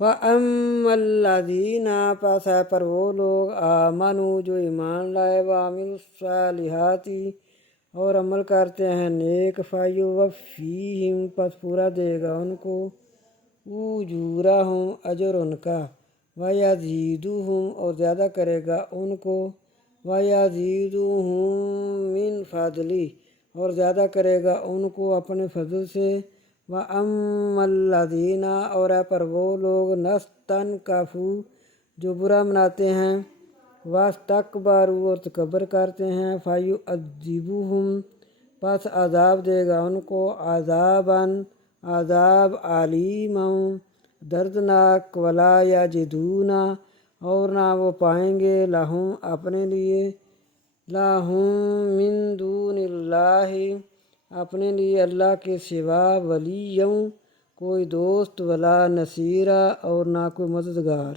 وَأَمَّا الَّذِينَ پس ہے پر وہ لوگ آمنوا جو ایمان لائے وعملوا الصالحات اور عمل کرتے ہیں نیک فَيُوَفِّيهِمْ پس پورا دے گا ان کو اجورہم اجر ان کا وَيَزِيدُهُمْ اور زیادہ کرے گا ان کو وَيَزِيدُهُمْ مِنْ فَضْلِهِ اور زیادہ کرے گا ان کو اپنے فضل سے وَأَمَّا الَّذِينَ اور ہے پر وہ لوگ نَسْتَنْكَفُوا جو برا مناتے ہیں وَاسْتَكْبَرُوا اور تکبر کرتے ہیں فَيُعَذِّبُهُمْ پس عذاب دے گا ان کو عذاب علیما دردناک ولا یجدون اور نہ وہ پائیں گے لہم اپنے لیے من دون اللہ اپنے لیے اللہ کے سوا ولیوں کوئی دوست ولا نصیرہ اور نہ کوئی مددگار